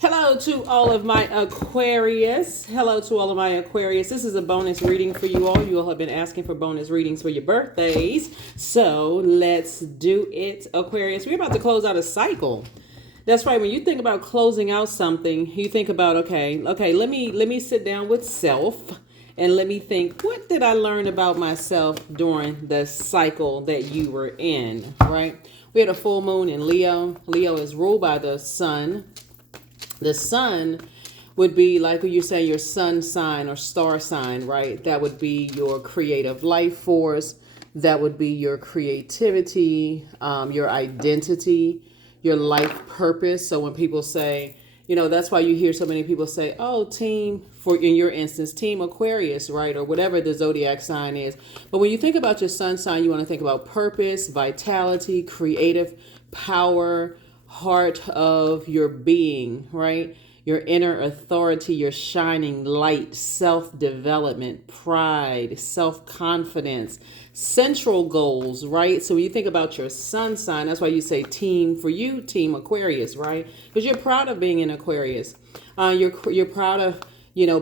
Hello to all of my Aquarius. Hello to all of my Aquarius. This is a bonus reading for you all. You all have been asking for bonus readings for your birthdays. So let's do it, Aquarius. We're about to close out a cycle. That's right. When you think about closing out something, you think about, okay, let me sit down with self and let me think, what did I learn about myself during the cycle that you were in, right? We had a full moon in Leo. Leo is ruled by the sun. The sun would be like when you say your sun sign or star sign, right? That would be your creative life force. That would be your creativity, your identity, your life purpose. So when people say, that's why you hear so many people say, oh, team, for in your instance, team Aquarius, right? Or whatever the zodiac sign is. But when you think about your sun sign, you want to think about purpose, vitality, creative power, heart of your being, right? Your inner authority, your shining light, self-development, pride, self-confidence, central goals, right? So when you think about your sun sign, that's why you say team for you, team Aquarius, right? Because you're proud of being an Aquarius. You're proud of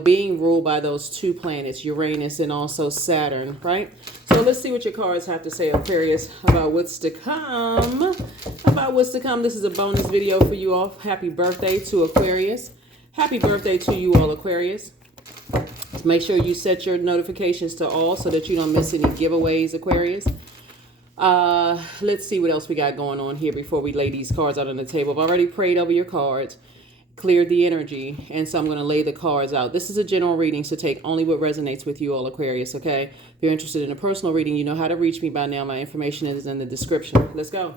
being ruled by those two planets, Uranus and also Saturn, right? So let's see what your cards have to say, Aquarius, about what's to come. This is a bonus video for you all. Happy birthday to Aquarius. Happy birthday to you all, Aquarius. Make sure you set your notifications to all so that you don't miss any giveaways, Aquarius. Let's see what else we got going on here before we lay these cards out on the table. I've already prayed over your cards, cleared the energy, and so I'm going to lay the cards out. This is a general reading, so take only what resonates with you all, Aquarius, okay? If you're interested in a personal reading, you know how to reach me by now. My information is in the description. Let's go.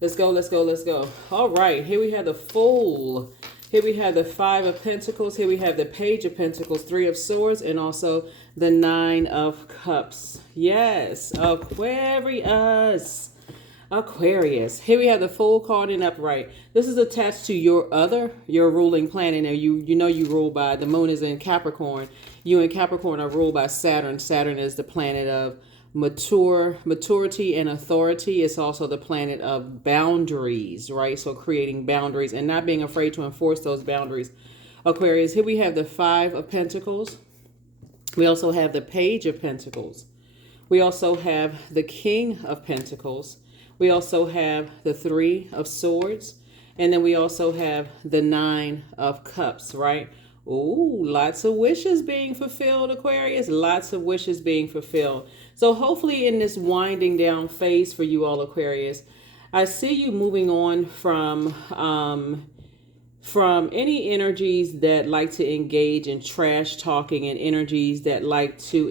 Let's go. All right, here we have the Fool. Here we have the Five of Pentacles. Here we have the Page of Pentacles, Three of Swords, and also the Nine of Cups. Yes, Aquarius. Here we have the Fool card in upright. This is attached to your ruling planet. Now you rule by, the moon is in Capricorn. You in Capricorn are ruled by Saturn. Saturn is the planet of maturity and authority. It's also the planet of boundaries, right? So creating boundaries and not being afraid to enforce those boundaries. Aquarius, here we have the Five of Pentacles. We also have the Page of Pentacles. We also have the King of Pentacles. We also have the Three of Swords. And then we also have the Nine of Cups, right? Ooh, lots of wishes being fulfilled, Aquarius. Lots of wishes being fulfilled. So hopefully in this winding down phase for you all, Aquarius, I see you moving on from any energies that like to engage in trash talking and energies that like to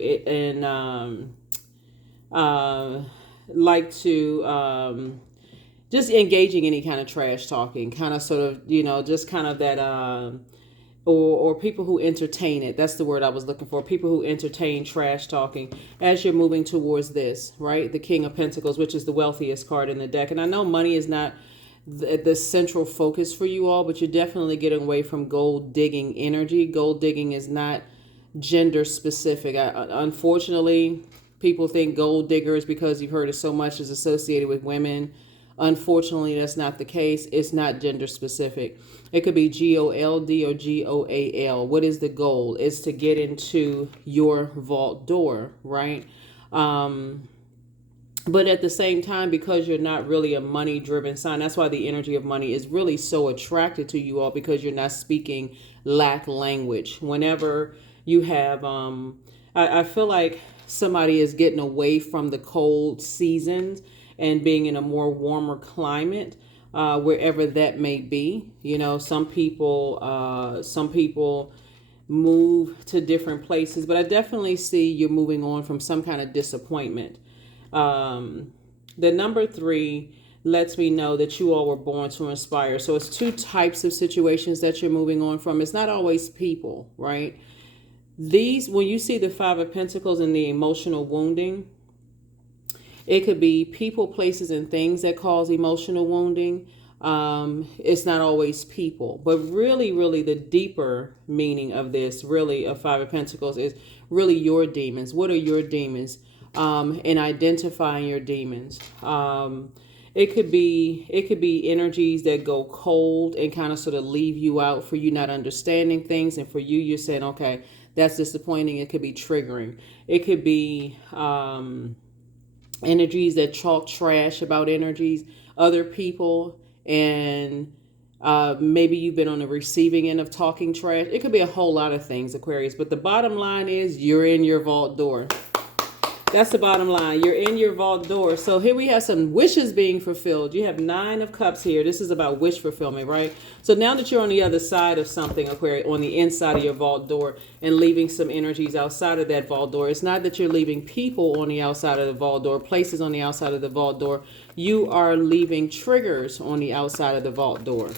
just engaging any kind of trash talking, kind of sort of, just kind of that, or people who entertain it. That's the word I was looking for. People who entertain trash talking as you're moving towards this, right? The King of Pentacles, which is the wealthiest card in the deck. And I know money is not the central focus for you all, but you're definitely getting away from gold digging energy. Gold digging is not gender specific. Unfortunately, people think gold diggers, because you've heard it so much, is associated with women. Unfortunately, that's not the case. It's not gender specific. It could be GOLD or GOAL. What is the goal? It's to get into your vault door, right? But at the same time, because you're not really a money-driven sign, that's why the energy of money is really so attracted to you all, because you're not speaking lack language. Whenever you have, I feel like somebody is getting away from the cold seasons and being in a more warmer climate, wherever that may be. Some people move to different places, but I definitely see you're moving on from some kind of disappointment. The number 3 lets me know that you all were born to inspire. So it's two types of situations that you're moving on from. It's not always people, right? When you see the Five of Pentacles and the emotional wounding, it could be people, places, and things that cause emotional wounding. It's not always people, but really the deeper meaning of this, really, of Five of Pentacles, is really your demons. What are your demons? And identifying your demons. it could be energies that go cold and kind of sort of leave you out, for you not understanding things, and for you're saying, okay, that's disappointing. It could be triggering. It could be energies that talk trash about other people, and maybe you've been on the receiving end of talking trash. It could be a whole lot of things, Aquarius, but the bottom line is you're in your vault door. That's the bottom line. You're in your vault door. So here we have some wishes being fulfilled. You have 9 of Cups here. This is about wish fulfillment, right? So now that you're on the other side of something, Aquarius, on the inside of your vault door, and leaving some energies outside of that vault door, it's not that you're leaving people on the outside of the vault door, places on the outside of the vault door. You are leaving triggers on the outside of the vault door.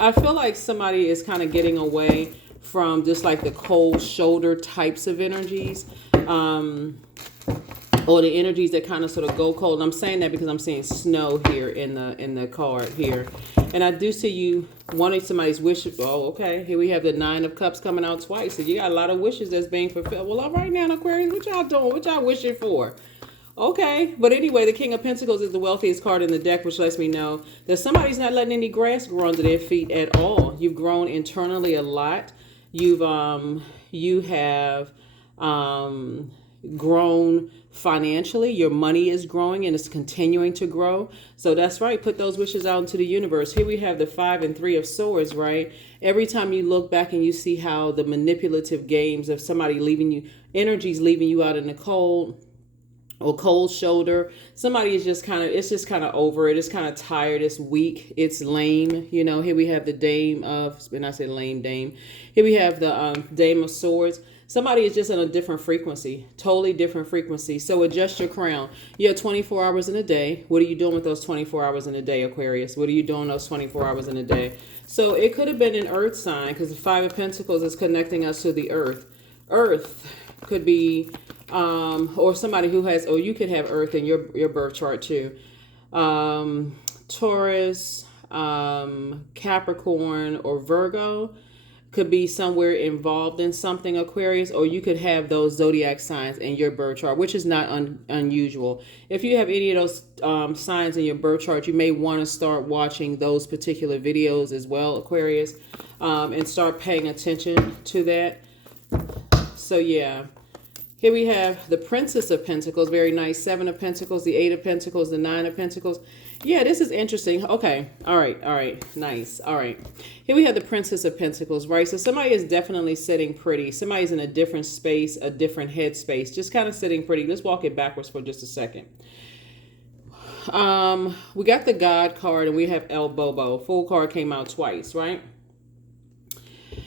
I feel like somebody is kind of getting away from just like the cold shoulder types of energies, or the energies that kind of sort of go cold. And I'm saying that because I'm seeing snow here in the card here, and I do see you wanting somebody's wish. Oh, okay. Here we have the 9 of Cups coming out twice, so you got a lot of wishes that's being fulfilled. Well, all right now, Aquarius, what y'all doing? What y'all wishing for? Okay, but anyway, the King of Pentacles is the wealthiest card in the deck, which lets me know that somebody's not letting any grass grow under their feet at all. You've grown internally a lot. You have grown financially. Your money is growing and it's continuing to grow. So that's right. Put those wishes out into the universe. Here we have the 5 and 3 of Swords, right? Every time you look back and you see how the manipulative games of somebody leaving you, energies leaving you out in the cold, or cold shoulder. Somebody is just kind of over it. It's kind of tired. It's weak. It's lame. You know, here we have the Dame of, and I said lame Dame. Here we have the Dame of Swords. Somebody is just in a different frequency, totally different frequency. So adjust your crown. You have 24 hours in a day. What are you doing with those 24 hours in a day, Aquarius? What are you doing those 24 hours in a day? So it could have been an earth sign, because the 5 of Pentacles is connecting us to the earth. Earth could be, or somebody who has, or you could have earth in your birth chart too. Taurus, Capricorn, or Virgo could be somewhere involved in something, Aquarius, or you could have those zodiac signs in your birth chart, which is not unusual. If you have any of those signs in your birth chart, you may want to start watching those particular videos as well, Aquarius, and start paying attention to that. So yeah, here we have the Princess of Pentacles, very nice. 7 of Pentacles, the 8 of Pentacles, the 9 of Pentacles. Yeah, this is interesting. Okay, all right, nice. All right, here we have the Princess of Pentacles, right? So somebody is definitely sitting pretty. Somebody's in a different space, a different headspace, just kind of sitting pretty. Let's walk it backwards for just a second. We got the God card and we have El Bobo. Full card came out twice, right?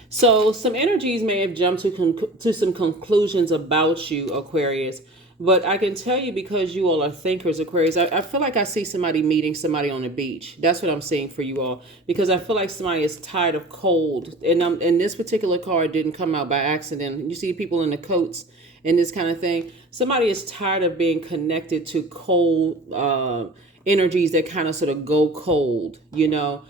So some energies may have jumped to some conclusions about you, Aquarius. But I can tell you, because you all are thinkers, Aquarius, I feel like I see somebody meeting somebody on the beach. That's what I'm seeing for you all. Because I feel like somebody is tired of cold. And this particular card didn't come out by accident. You see people in the coats and this kind of thing. Somebody is tired of being connected to cold energies that kind of sort of go cold, you know.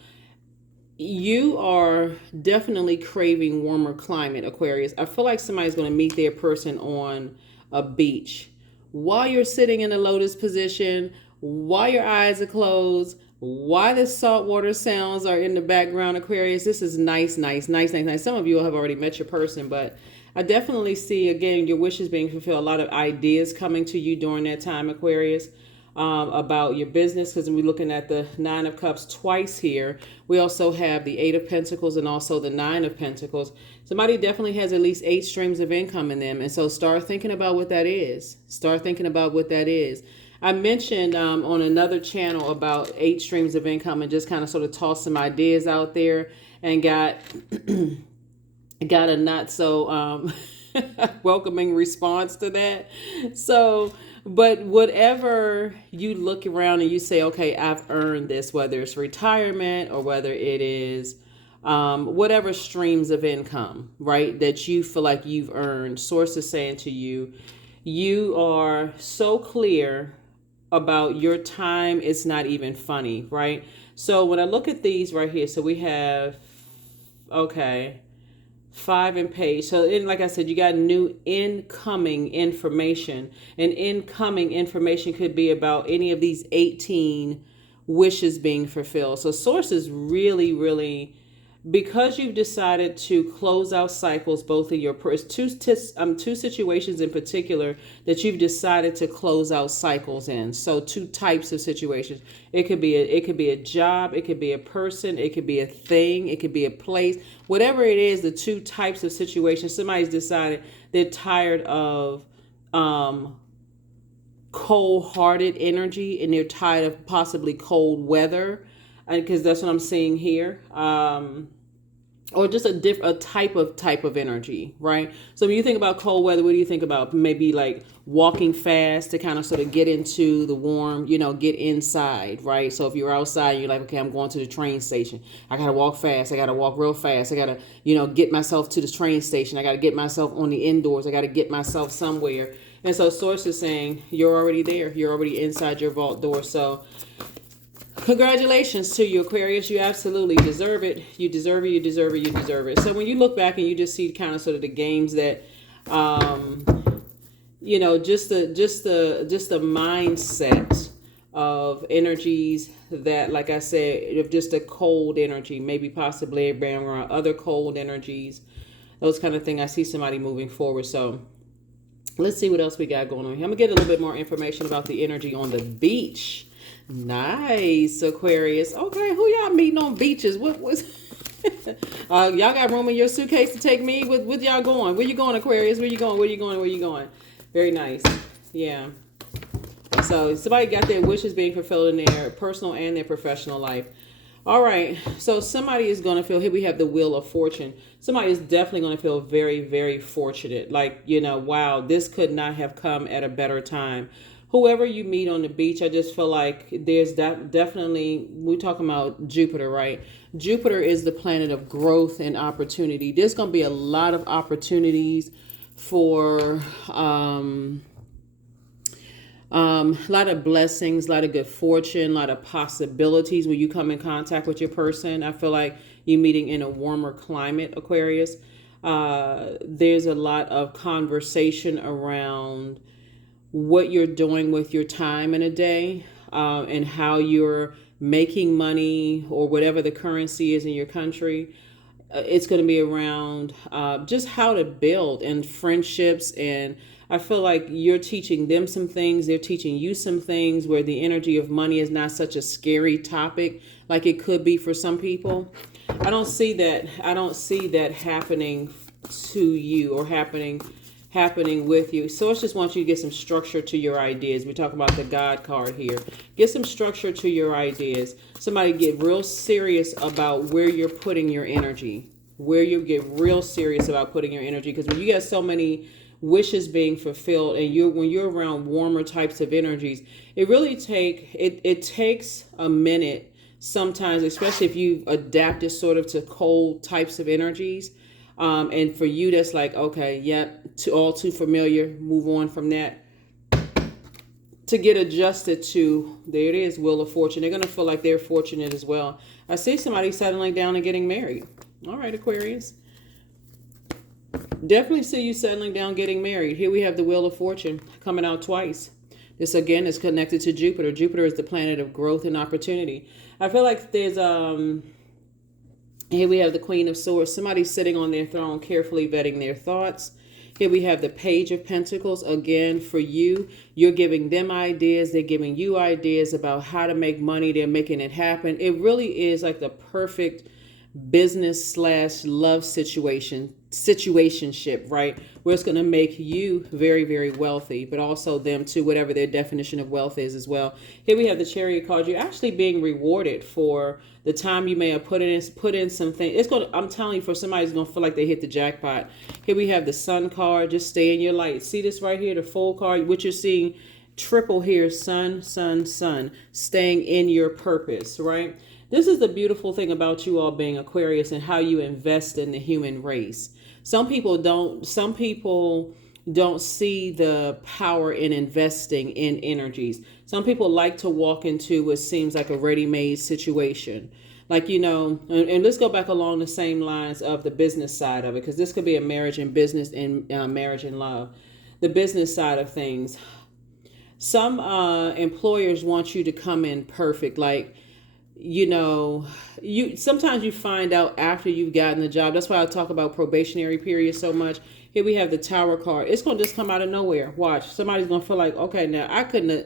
You are definitely craving warmer climate, Aquarius. I feel like somebody's going to meet their person on a beach while you're sitting in a lotus position, while your eyes are closed, while the saltwater sounds are in the background, Aquarius. This is nice. Some of you have already met your person, but I definitely see, again, your wishes being fulfilled. A lot of ideas coming to you during that time, Aquarius. About your business, because we're looking at the 9 of Cups twice here. We also have the 8 of Pentacles and also the 9 of Pentacles. Somebody definitely has at least 8 streams of income in them. And so start thinking about what that is. Start thinking about what that is. I mentioned on another channel about 8 streams of income and just kind of sort of tossed some ideas out there and got a not so welcoming response to that. So, but whatever you look around and you say, okay, I've earned this, whether it's retirement or whether it is whatever streams of income, right, that you feel like you've earned, source is saying to you, you are so clear about your time, it's not even funny, right? So when I look at these right here, so we have, okay, 5 and page. So, like I said, you got new incoming information. And incoming information could be about any of these 18 wishes being fulfilled. So, source is really, really, because you've decided to close out cycles, both of your two situations in particular that you've decided to close out cycles in. So 2 types of situations. It could be a job, it could be a person, it could be a thing, it could be a place. Whatever it is, the 2 types of situations. Somebody's decided they're tired of cold-hearted energy, and they're tired of possibly cold weather, because that's what I'm seeing here. Or just a type of energy, right? So when you think about cold weather, what do you think about? Maybe like walking fast to kind of sort of get into the warm, get inside, right? So if you're outside, you're like, okay, I'm going to the train station. I got to walk fast. I got to walk real fast. I got to, get myself to the train station. I got to get myself on the indoors. I got to get myself somewhere. And so source is saying you're already there. You're already inside your vault door. So congratulations to you, Aquarius. You absolutely deserve it. You deserve it. You deserve it. You deserve it. So when you look back and you just see kind of sort of the games that, just the mindset of energies that, like I said, if just a cold energy, maybe possibly around other cold energies, those kind of things. I see somebody moving forward. So let's see what else we got going on here. I'm gonna get a little bit more information about the energy on the beach. Nice, Aquarius. Okay, who y'all meeting on beaches? What was y'all got room in your suitcase to take me? With y'all going? Where you going, Aquarius? Where you going? Where you going? Where you going? Very nice. Yeah. So somebody got their wishes being fulfilled in their personal and their professional life. All right. So somebody is going to feel, here we have the Wheel of Fortune. Somebody is definitely going to feel very, very fortunate. Like, wow, this could not have come at a better time. Whoever you meet on the beach, I just feel like there's definitely, we're talking about Jupiter, right? Jupiter is the planet of growth and opportunity. There's going to be a lot of opportunities for a lot of blessings, a lot of good fortune, a lot of possibilities when you come in contact with your person. I feel like you're meeting in a warmer climate, Aquarius. There's a lot of conversation around what you're doing with your time in a day, and how you're making money or whatever the currency is in your country. It's going to be around just how to build and friendships. And I feel like you're teaching them some things. They're teaching you some things where the energy of money is not such a scary topic like it could be for some people. I don't see that happening to you or happening with you. So I just want you to get some structure to your ideas. We talk about the God card here. Get some structure to your ideas. Somebody get real serious about where you're putting your energy. Where you get real serious about putting your energy. Because when you got so many wishes being fulfilled and when you're around warmer types of energies, it really takes a minute sometimes, especially if you've adapted sort of to cold types of energies. And for you, that's like, okay, yep, all too familiar, move on from that. To get adjusted to, there it is, Wheel of Fortune. They're going to feel like they're fortunate as well. I see somebody settling down and getting married. All right, Aquarius. Definitely see you settling down, getting married. Here we have the Wheel of Fortune coming out twice. This, again, is connected to Jupiter. Jupiter is the planet of growth and opportunity. I feel like there's... Here we have the Queen of Swords. Somebody sitting on their throne, carefully vetting their thoughts. Here we have the Page of Pentacles. Again, for you, you're giving them ideas. They're giving you ideas about how to make money. They're making it happen. It really is like the perfect business/love situationship, right? Where it's going to make you very, very wealthy, but also them too, whatever their definition of wealth is as well. Here we have the Chariot card. You're actually being rewarded for the time you may have put in something. I'm telling you, for somebody who's going to feel like they hit the jackpot. Here we have the Sun card. Just stay in your light. See this right here, the Fool card, what you're seeing triple here, sun, sun, sun, staying in your purpose, right? This is the beautiful thing about you all being Aquarius and how you invest in the human race. Some people don't see the power in investing in energies. Some people like to walk into what seems like a ready-made situation. Like, and let's go back along the same lines of the business side of it, because this could be a marriage and business and marriage and love. The business side of things. Some employers want you to come in perfect. Like, sometimes you find out after you've gotten the job. That's why I talk about probationary period so much. Here we have the Tower card. It's going to just come out of nowhere. Watch. Somebody's going to feel like, okay, now I couldn't have.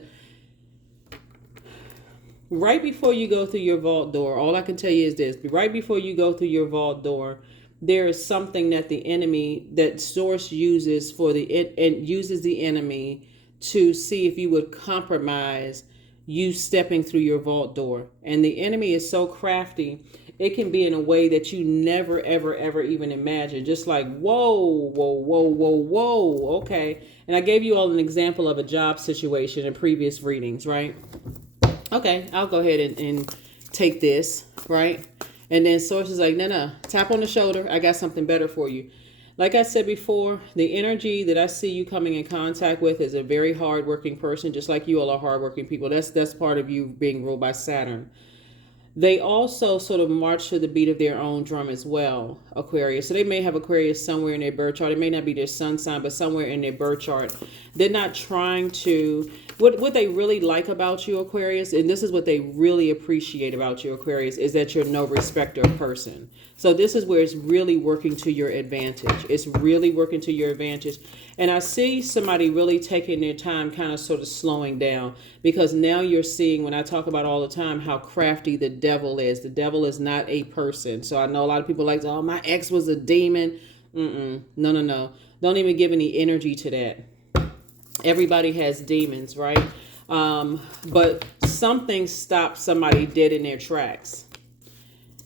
Right before you go through your vault door, all I can tell you is this. Right before you go through your vault door, there is something that the enemy, that source uses uses the enemy to see if you would compromise you stepping through your vault door. And the enemy is so crafty, it can be in a way that you never, ever, ever even imagine. Just like, whoa, whoa, whoa, whoa, whoa. Okay. And I gave you all an example of a job situation in previous readings, right? Okay, I'll go ahead and take this, right? And then source is like, no, tap on the shoulder. I got something better for you. Like I said before, the energy that I see you coming in contact with is a very hardworking person, just like you all are hardworking people. That's part of you being ruled by Saturn. They also sort of march to the beat of their own drum as well, Aquarius. So they may have Aquarius somewhere in their birth chart. It may not be their sun sign, but somewhere in their birth chart. They're not trying to... What they really like about you, Aquarius, and this is what they really appreciate about you, Aquarius, is that you're no respecter of person. So this is where it's really working to your advantage. It's really working to your advantage. And I see somebody really taking their time, kind of sort of slowing down, because now you're seeing, when I talk about all the time, how crafty the devil is. The devil is not a person. So I know a lot of people like, oh, my ex was a demon. No. Don't even give any energy to that. Everybody has demons, right? But something stopped somebody dead in their tracks.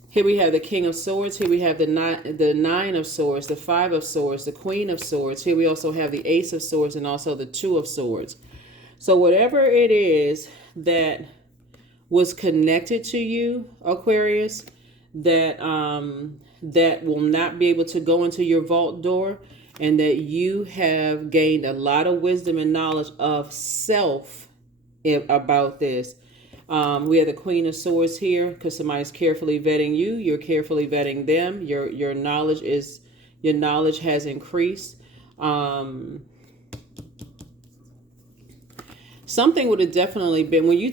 Here we have the King of Swords. Here we have the Nine of Swords, the Five of Swords, the Queen of Swords. Here we also have the Ace of Swords and also the Two of Swords. So whatever it is that was connected to you, Aquarius, that will not be able to go into your vault door, and that you have gained a lot of wisdom and knowledge of self about this. We have the Queen of Swords here because somebody's carefully vetting you. You're carefully vetting them. Your knowledge has increased. Something would have definitely been when you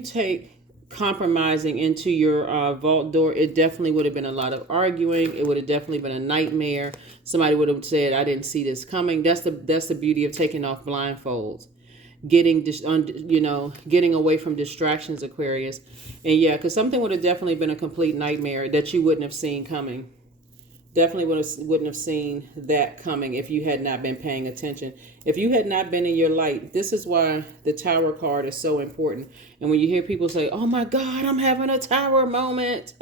take compromising into your vault door, it definitely would have been a lot of arguing. It would have definitely been a nightmare. Somebody would have said, I didn't see this coming. That's the beauty of taking off blindfolds, getting away from distractions, Aquarius. And yeah, because something would have definitely been a complete nightmare that you wouldn't have seen coming. Definitely wouldn't have seen that coming if you had not been paying attention. If you had not been in your light, this is why the Tower card is so important. And when you hear people say, oh my God, I'm having a Tower moment.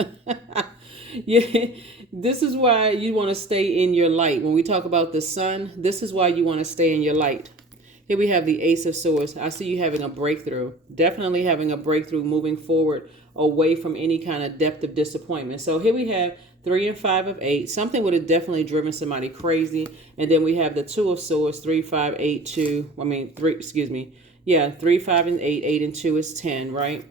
Yeah, this is why you want to stay in your light. When we talk about the sun, this is why you want to stay in your light. Here we have the Ace of Swords. I see you having a breakthrough. Definitely having a breakthrough, moving forward away from any kind of depth of disappointment. So here we have 3 and 5 of 8. Something would have definitely driven somebody crazy. And then we have the 2 of Swords, 3, 5, 8, 2. 3, 5, and 8. 8 and 2 is 10, right?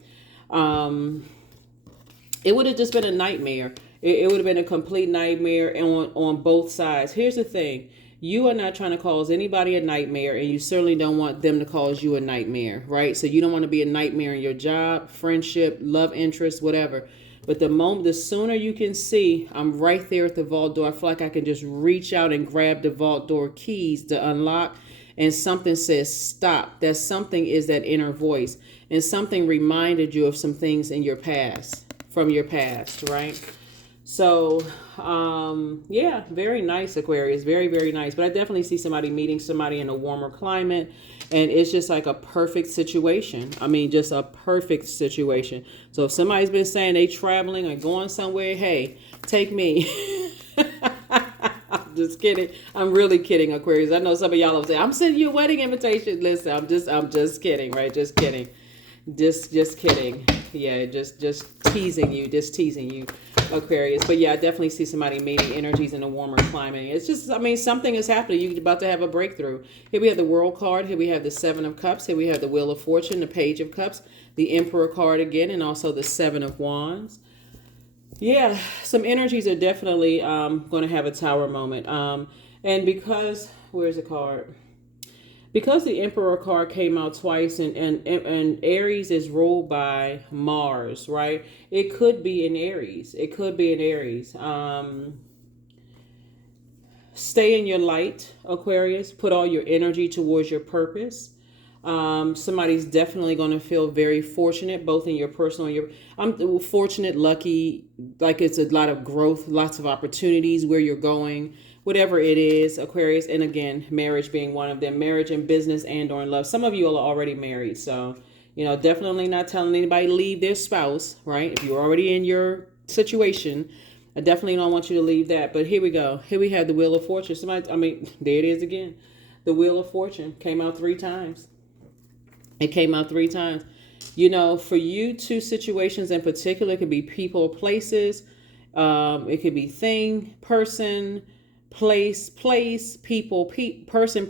It would have just been a nightmare. It would have been a complete nightmare on both sides. Here's the thing. You are not trying to cause anybody a nightmare, and you certainly don't want them to cause you a nightmare, right? So you don't want to be a nightmare in your job, friendship, love interest, whatever. But the sooner you can see, I'm right there at the vault door. I feel like I can just reach out and grab the vault door keys to unlock, and something says stop. That something is that inner voice, and something reminded you of some things in your past, from your past, right? So, yeah, very nice, Aquarius. Very, very nice. But I definitely see somebody meeting somebody in a warmer climate. And it's just like a perfect situation. I mean, just a perfect situation. So if somebody's been saying they traveling or going somewhere, hey, take me. I'm just kidding. I'm really kidding, Aquarius. I know some of y'all will say, I'm sending you a wedding invitation. Listen, I'm just kidding, right? Just kidding. Just kidding. Yeah, just teasing you, Aquarius. But yeah, I definitely see somebody meeting energies in a warmer climate. It's just, I mean, something is happening. You're about to have a breakthrough. Here we have the World card. Here we have the 7 of Cups. Here we have the Wheel of Fortune, the Page of Cups, the Emperor card again, and also the 7 of Wands. Yeah, some energies are definitely going to have a tower moment. And because, where's the card? Because the Emperor card came out twice, and Aries is ruled by Mars, right? It could be in Aries. It could be in Aries. Stay in your light, Aquarius. Put all your energy towards your purpose. Somebody's definitely going to feel very fortunate, both in your personal and your. I'm fortunate, lucky, like it's a lot of growth, lots of opportunities where you're going, whatever it is, Aquarius. And again, marriage being one of them, marriage and business and or in love. Some of you are already married, so definitely not telling anybody to leave their spouse, right? If you're already in your situation, I definitely don't want you to leave that. But here we go. Here we have the Wheel of Fortune. There it is again. The Wheel of Fortune came out 3 times. It came out 3 times. For you, 2 situations in particular, it could be people, places. It could be thing, person, place, people, person,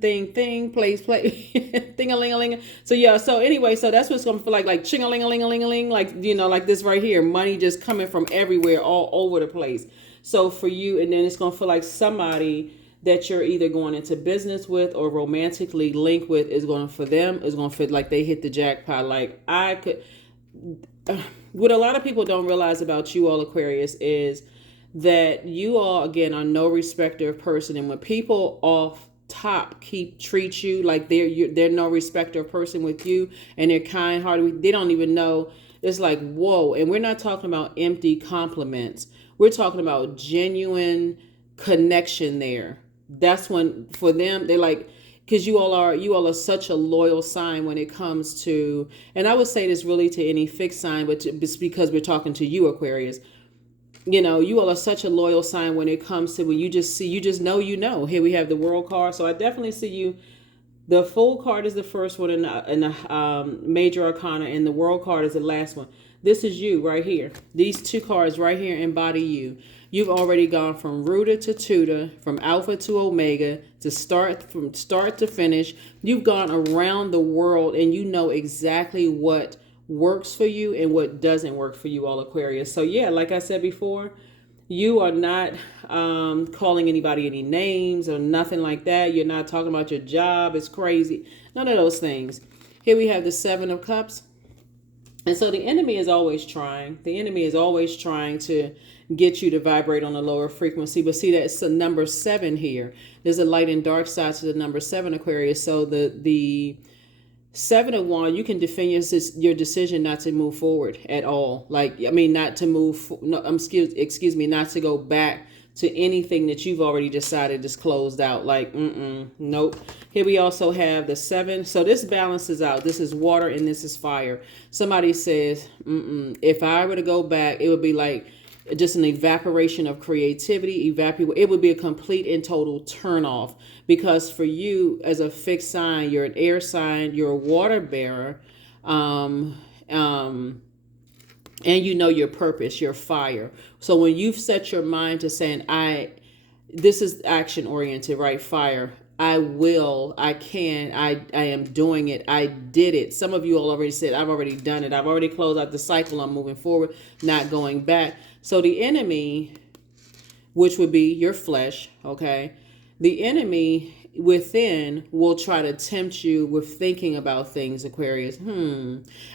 thing, place, thing-a-ling-a-ling. So yeah, so anyway, so that's what it's gonna feel like ching-a-ling-a-ling-a-ling-a-ling, like this right here, money just coming from everywhere, all over the place. So for you, and then it's gonna feel like somebody that you're either going into business with or romantically linked with is going to, for them, is going to feel like they hit the jackpot. Like I could, what a lot of people don't realize about you all, Aquarius, is that you all, again, are no respecter of person. And when people off top treat you like they're no respecter of person with you, and they're kind hearted, they don't even know. It's like, whoa. And we're not talking about empty compliments. We're talking about genuine connection there. That's when, for them, they like, because you all are such a loyal sign when it comes to, and I would say this really to any fixed sign, but it's because we're talking to you, Aquarius. You all are such a loyal sign when it comes to, when you just see, you just know, here we have the World card. So I definitely see you. The Fool card is the first one in the Major Arcana, and the World card is the last one. This is you right here. These 2 cards right here embody you. You've already gone from rooter to tutor, from alpha to omega, from start to finish. You've gone around the world, and you know exactly what works for you and what doesn't work for you, all Aquarius. So yeah, like I said before, you are not calling anybody any names or nothing like that. You're not talking about your job. It's crazy. None of those things. Here we have the 7 of Cups. And so the enemy is always trying. The enemy is always trying to get you to vibrate on a lower frequency. But see, that's the number 7 here. There's a light and dark side to the number 7, Aquarius. So the 7 of Wands, you can defend your decision not to move forward at all. Not to move. No, excuse me, not to go back to anything that you've already decided is closed out. Nope. Here we also have the 7. So this balances out. This is water and this is fire. Somebody says, if I were to go back, it would be like just an evaporation of creativity. It would be a complete and total turn off, because for you as a fixed sign, you're an air sign, you're a water bearer, and you know your purpose, your fire. So when you've set your mind to saying, this is action oriented, right? Fire. I will, I can, I am doing it. I did it. Some of you all already said, I've already done it. I've already closed out the cycle. I'm moving forward, not going back. So the enemy, which would be your flesh, okay? The enemy within will try to tempt you with thinking about things, Aquarius.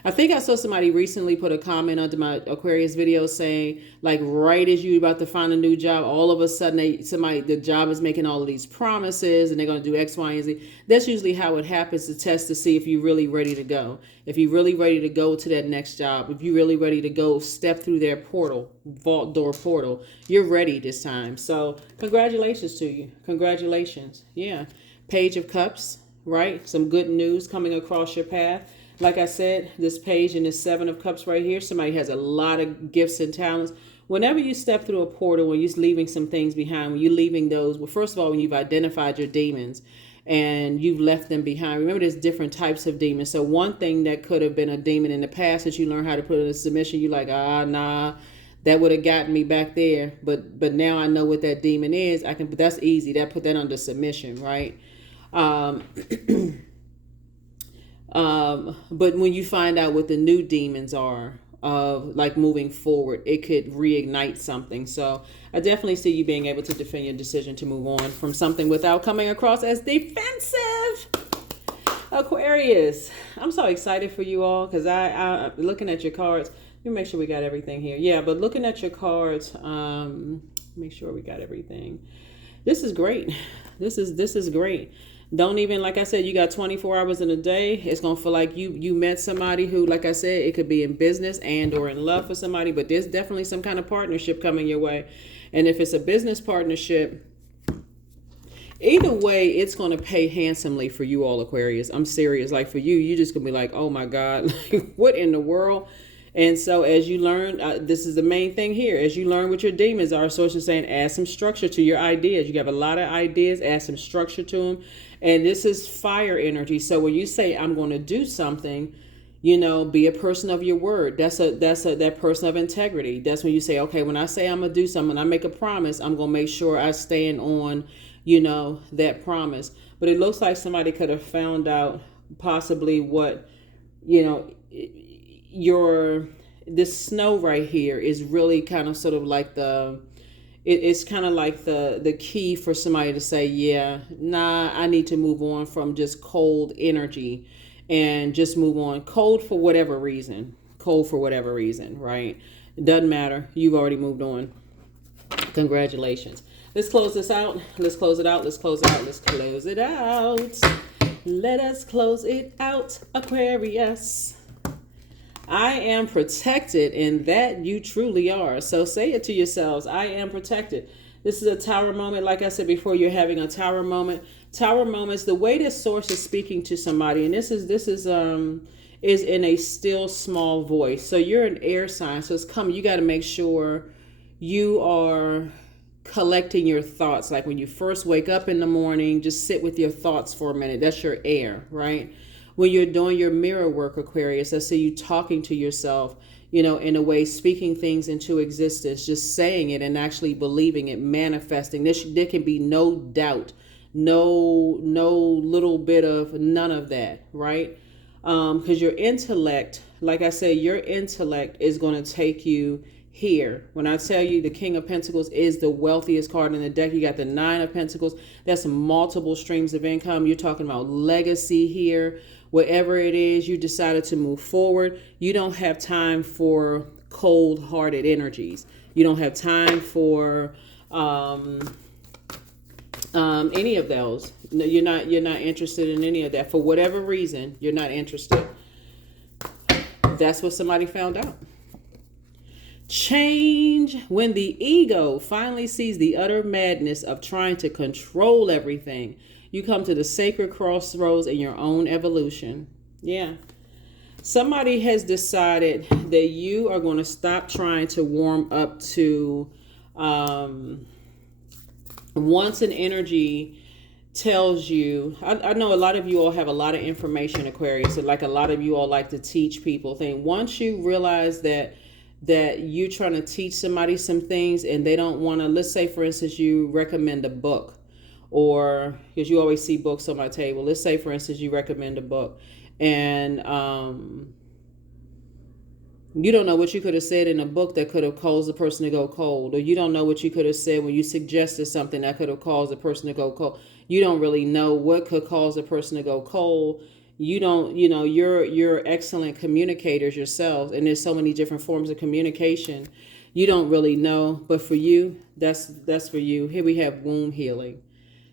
I think I saw somebody recently put a comment under my Aquarius video saying, like, right as you about to find a new job, all of a sudden the job is making all of these promises and they're going to do X, Y, and Z. That's usually how it happens, to test to see if you're really ready to go. If you're really ready to go to that next job, if you're really ready to go step through their portal, vault door portal, you're ready this time. So congratulations to you. Congratulations. Yeah. Page of Cups, right? Some good news coming across your path. Like I said, this page and this 7 of Cups right here, somebody has a lot of gifts and talents. Whenever you step through a portal, when you're leaving some things behind, when you're leaving those, well, first of all, when you've identified your demons and you've left them behind, remember there's different types of demons. So one thing that could have been a demon in the past that you learn how to put in a submission, you're like, nah, that would have gotten me back there. But now I know what that demon is. But that's easy. Put that under submission, right? But when you find out what the new demons are, of like moving forward. It could reignite something. So I definitely see you being able to defend your decision to move on from something without coming across as defensive. Aquarius, I'm so excited for you all because I looking at your cards. Let me make sure we got everything here. Yeah, but looking at your cards, make sure we got everything. This is great. This is great. Don't even, like I said, you got 24 hours in a day. It's going to feel like you met somebody who, like I said, it could be in business and or in love for somebody, but there's definitely some kind of partnership coming your way. And if it's a business partnership, either way, it's going to pay handsomely for you all, Aquarius. I'm serious. Like for you, you're just going to be like, oh my God, like what in the world? And so as you learn, this is the main thing here. As you learn what your demons are, so it's saying add some structure to your ideas. You have a lot of ideas, add some structure to them. And this is fire energy. So when you say, I'm going to do something, you know, be a person of your word. That's that person of integrity. That's when you say, okay, when I say I'm going to do something, I make a promise, I'm going to make sure I stand on, you know, that promise. But it looks like somebody could have found out possibly what, you know, this snow right here is really kind of sort of like it's kind of like the key for somebody to say, yeah, nah, I need to move on from just cold energy and just move on. Cold for whatever reason, right? It doesn't matter. You've already moved on. Congratulations. Let's close this out. Let's close it out. Let's close it out. Let's close it out. Let us close it out, Aquarius. I am protected, and that you truly are. So say it to yourselves. I am protected. This is a tower moment. Like I said before, you're having a tower moment. Tower moments, the way this source is speaking to somebody, and this is in a still small voice. So you're an air sign. So it's coming. You got to make sure you are collecting your thoughts. Like when you first wake up in the morning, just sit with your thoughts for a minute. That's your air, right? When you're doing your mirror work, Aquarius, I see you talking to yourself, you know, in a way, speaking things into existence, just saying it and actually believing it, manifesting. There can be no doubt, no little bit of none of that, right? Because your intellect, like I say, your intellect is going to take you here. When I tell you the King of Pentacles is the wealthiest card in the deck, you got the Nine of Pentacles. That's multiple streams of income. You're talking about legacy here. Whatever it is, you decided to move forward. You don't have time for cold-hearted energies. You don't have time for any of those. No, you're not interested in any of that. For whatever reason, you're not interested. That's what somebody found out. Change. When the ego finally sees the utter madness of trying to control everything, you come to the sacred crossroads in your own evolution. Yeah. Somebody has decided that you are going to stop trying to warm up to once an energy tells you, I know a lot of you all have a lot of information, Aquarius, and like a lot of you all like to teach people things. Once you realize that you're trying to teach somebody some things and they don't want to, let's say for instance, you recommend a book, or because you always see books on my table. Let's say for instance, you recommend a book and you don't know what you could have said in a book that could have caused the person to go cold, or you don't know what you could have said when you suggested something that could have caused the person to go cold. You don't really know what could cause a person to go cold. You don't, you know, you're excellent communicators yourselves, and there's so many different forms of communication. You don't really know, but for you, that's for you. Here we have womb healing.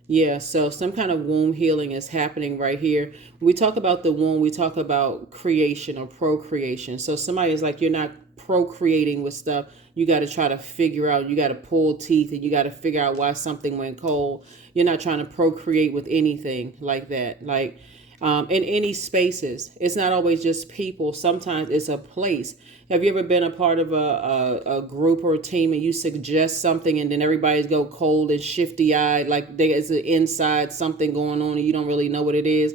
Yeah, so some kind of womb healing is happening right here. When we talk about the womb, we talk about creation or procreation. So somebody is like, you're not procreating with stuff. You got to try to figure out, you got to pull teeth, and you got to figure out why something went cold. You're not trying to procreate with anything like that. Like in any spaces, it's not always just people. Sometimes it's a place. Have you ever been a part of a group or a team and you suggest something and then everybody's go cold and shifty eyed, like there's an inside something going on and you don't really know what it is?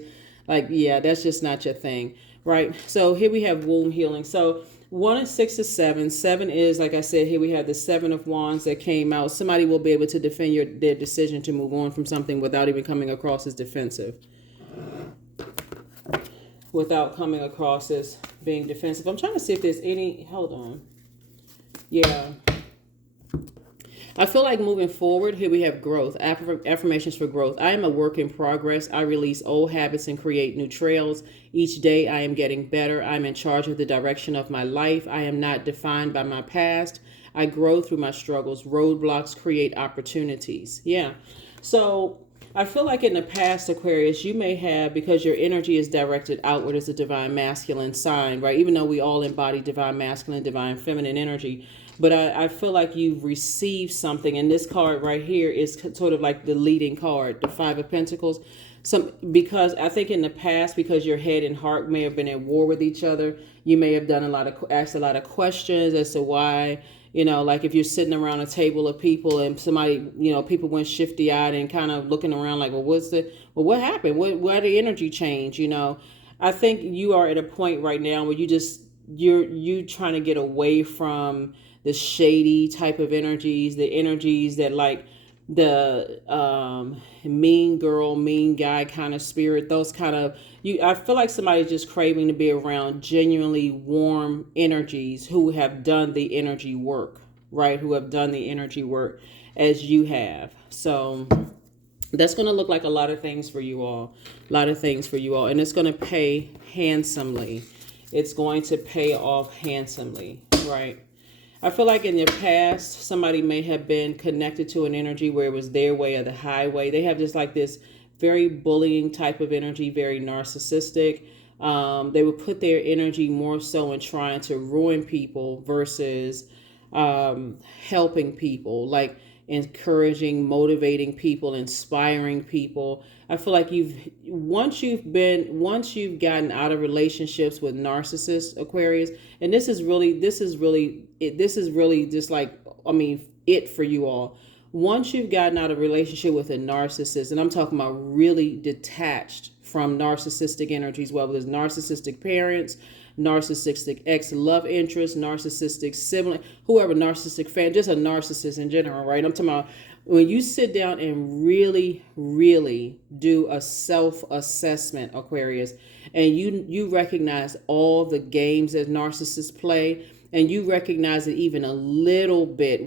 Like, yeah, that's just not your thing, right? So here we have womb healing. So 1 and 6 is 7. 7 is, like I said, here we have the 7 of Wands that came out. Somebody will be able to defend their decision to move on from something without even coming across as defensive. without coming across as being defensive. I'm trying to see if there's any, hold on. Yeah. I feel like moving forward, here we have growth, affirmations for growth. I am a work in progress. I release old habits and create new trails. Each day I am getting better. I'm in charge of the direction of my life. I am not defined by my past. I grow through my struggles. Roadblocks create opportunities. Yeah. So I feel like in the past, Aquarius, you may have, because your energy is directed outward as a divine masculine sign, right? Even though we all embody divine masculine, divine feminine energy. But I feel like you've received something. And this card right here is sort of like the leading card, the Five of Pentacles. Because I think in the past, because your head and heart may have been at war with each other, you may have asked a lot of questions as to why, like if you're sitting around a table of people and somebody, people went shifty eyed and kind of looking around like, well, what happened? Why the energy change? I think you are at a point right now where you're trying to get away from the shady type of energies, the energies that like the mean girl, mean guy kind of spirit, those kind of, I feel like somebody's just craving to be around genuinely warm energies who have done the energy work, right? Who have done the energy work as you have. So that's going to look like a lot of things for you all, and it's going to pay handsomely. It's going to pay off handsomely, right? I feel like in your past, somebody may have been connected to an energy where it was their way or the highway. They have just like this very bullying type of energy, very narcissistic. They would put their energy more so in trying to ruin people versus helping people, like encouraging, motivating people, inspiring people. I feel like once you've gotten out of relationships with narcissists, Aquarius, and this is really just like, it for you all. Once you've gotten out of relationship with a narcissist, and I'm talking about really detached from narcissistic energies, whether it's narcissistic parents, narcissistic ex-love interest, narcissistic sibling, whoever, narcissistic fan, just a narcissist in general, right? I'm talking about when you sit down and really, really do a self-assessment, Aquarius, and you recognize all the games that narcissists play, and you recognize it even a little bit,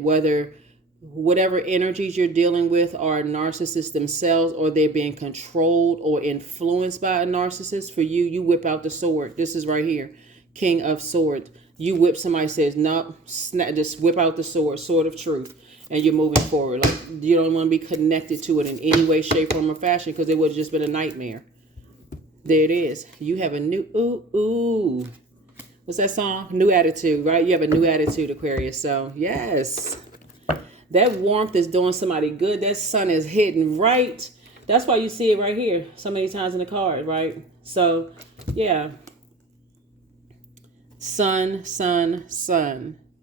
whatever energies you're dealing with are narcissists themselves, or they're being controlled or influenced by a narcissist. For you whip out the sword. This is right here, King of Swords. You whip, somebody says, no, just whip out the sword of truth, and you're moving forward. Like, you don't want to be connected to it in any way, shape, form, or fashion, because it would have just been a nightmare. There it is. You have a new, what's that song? New attitude, right? You have a new attitude, Aquarius. So, yes. That warmth is doing somebody good. That sun is hitting right. That's why you see it right here so many times in the card, right? So, yeah. Sun,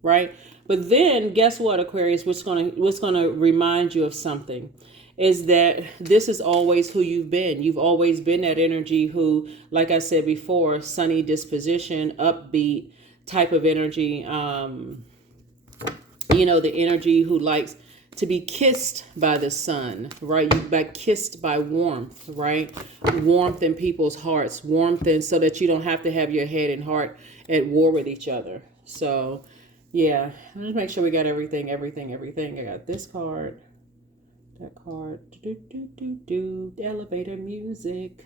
right? But then, guess what, Aquarius? What's gonna remind you of something is that this is always who you've been. You've always been that energy who, like I said before, sunny disposition, upbeat type of energy. The energy who likes to be kissed by the sun, right? You got kissed by warmth, right? Warmth in people's hearts, warmth, and so that you don't have to have your head and heart at war with each other. So, yeah, let's make sure we got everything. I got this card, that card, elevator music.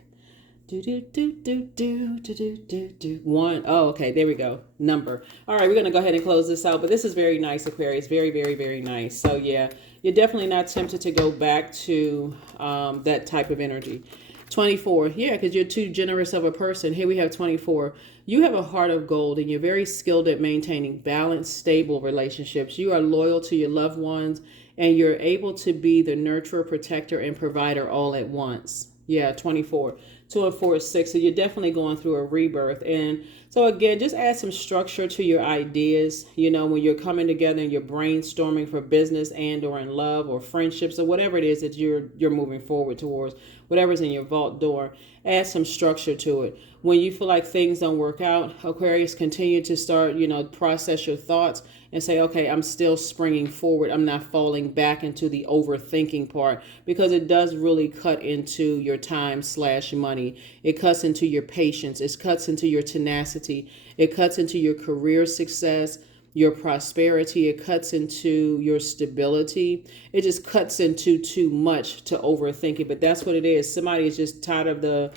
One. Oh, okay. There we go. Number. All right. We're going to go ahead and close this out. But this is very nice, Aquarius. Very, very, very nice. So, yeah, you're definitely not tempted to go back to that type of energy. 24. Yeah, because you're too generous of a person. Here we have 24. You have a heart of gold, and you're very skilled at maintaining balanced, stable relationships. You are loyal to your loved ones, and you're able to be the nurturer, protector, and provider all at once. Yeah, 24. 2 and 4 is 6. So you're definitely going through a rebirth. And So again, just add some structure to your ideas. You know, when you're coming together and you're brainstorming for business and or in love or friendships or whatever it is that you're moving forward towards, whatever's in your vault door, add some structure to it. When you feel like things don't work out, Aquarius, continue to start, process your thoughts and say, okay, I'm still springing forward. I'm not falling back into the overthinking part, because it does really cut into your time/money. It cuts into your patience. It cuts into your tenacity. It cuts into your career success, your prosperity. It cuts into your stability. It just cuts into too much to overthink it. But that's what it is. Somebody is just tired of the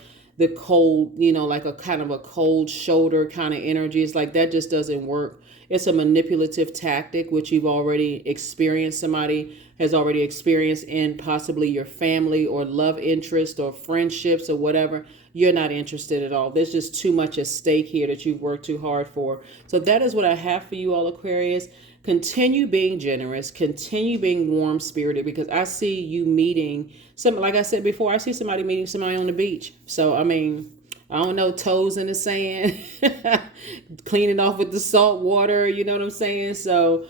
cold, like a kind of a cold shoulder kind of energy. It's like that just doesn't work. It's a manipulative tactic, which you've already experienced. Somebody has already experienced in possibly your family or love interest or friendships or whatever. You're not interested at all. There's just too much at stake here that you've worked too hard for. So that is what I have for you all, Aquarius. Continue being generous. Continue being warm spirited, because I see you meeting like I said before, I see somebody meeting somebody on the beach. So, I don't know, toes in the sand, cleaning off with the salt water. You know what I'm saying? So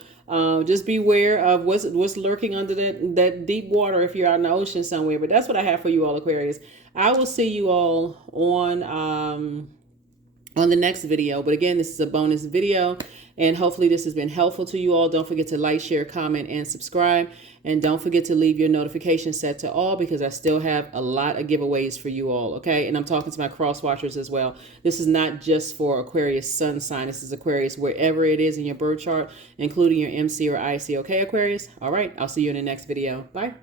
just beware of what's lurking under that deep water if you're out in the ocean somewhere. But that's what I have for you all, Aquarius. I will see you all on the next video. But again, this is a bonus video, and hopefully this has been helpful to you all. Don't forget to like, share, comment, and subscribe. And don't forget to leave your notifications set to all, because I still have a lot of giveaways for you all, okay? And I'm talking to my cross watchers as well. This is not just for Aquarius sun sign. This is Aquarius wherever it is in your birth chart, including your MC or IC, okay, Aquarius? All right, I'll see you in the next video. Bye.